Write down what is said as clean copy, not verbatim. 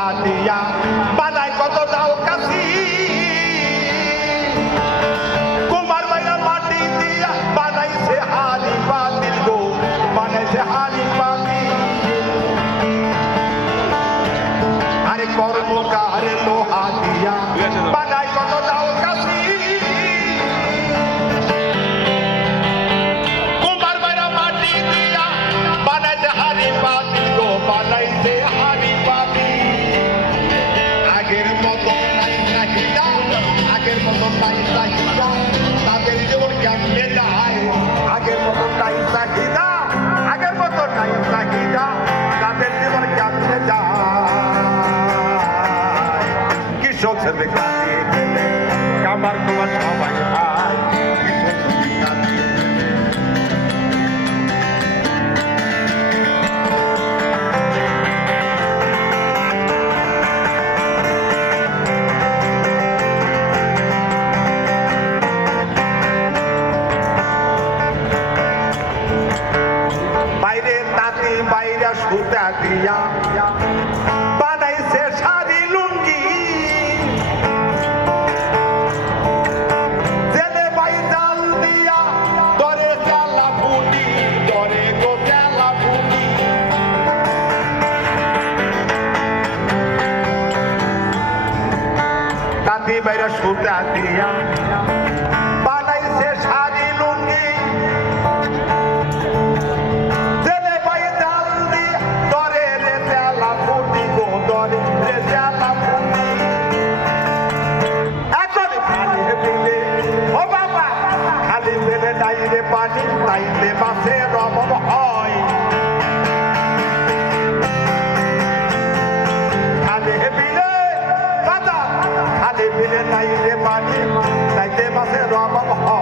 লোহা দিয়া বানাই কত দাও কাশি কুমার ভাইরা মাটি দিয়া বানাইছে হাড়ি পাতিল গো বানাইছে হাড়ি পাতিল আরে কর্মকারে লোহা দিয়া বানাই কত দাও কাশি কুমার ভাইরা মাটি দিয়া বানাইছে হাড়ি পাতিল গো বানাইছে হাড়ি পাতিল আগের মতো নাই চাহিদা আগের মতো নাই চাহিদা তাদের জীবন কেমনে যায় আগের মতো নাই চাহিদা আগের মতো নাই চাহিদা তাদের জীবন কেমনে যায় কৃষক ছেলে কাটিয়ে গেলে কামার তোমার সবাই ভাই বাইরে তাঁতি বাইরে সুতা দিয়া বানাইছে শাড়ি লুঙ্গি জেলে বাই জাল দিয়া দরে জ্বালা পুটি দরে গো জ্বালা পুটি তাঁতি বাইরে সুতা দিয়া বানাইছে শাড়ি লুঙ্গি পানি তাইলে মাছের অভাব হয় খালে বিলে বাজার খালে বিলে নাইলে পানি তাইলে মাছের অভাব হয়